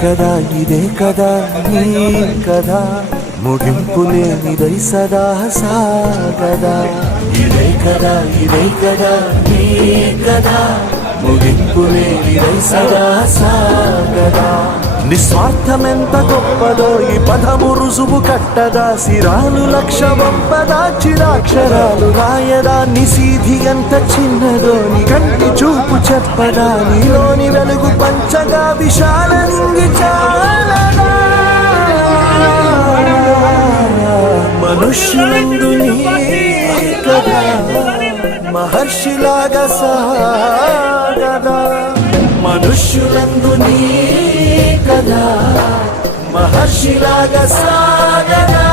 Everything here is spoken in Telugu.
కదా ఇదే కదా నీ కదా ముగింపు లేనిదై సదా సాగదా ఇదే కదా నీ కదా ముగింపు లేనిదై సదా సాగదా నిస్వార్థమెంత గొప్పదో ఈ పదము రుజువు కట్టదా సిరాలు లక్ష వంపదా చిరాక్షరాలు రాయదా నిశీధి ఎంత చిన్నదో నీ కంటి చూపు చెప్పదా నీలోని వెలుగు పంచగా విశాల నింగి చాలదా మనుష్యులందు నీ కదా మహర్షిలాగా సాగదా మనుష్యులందు నీ కదా మహర్షిలాగా సాగదా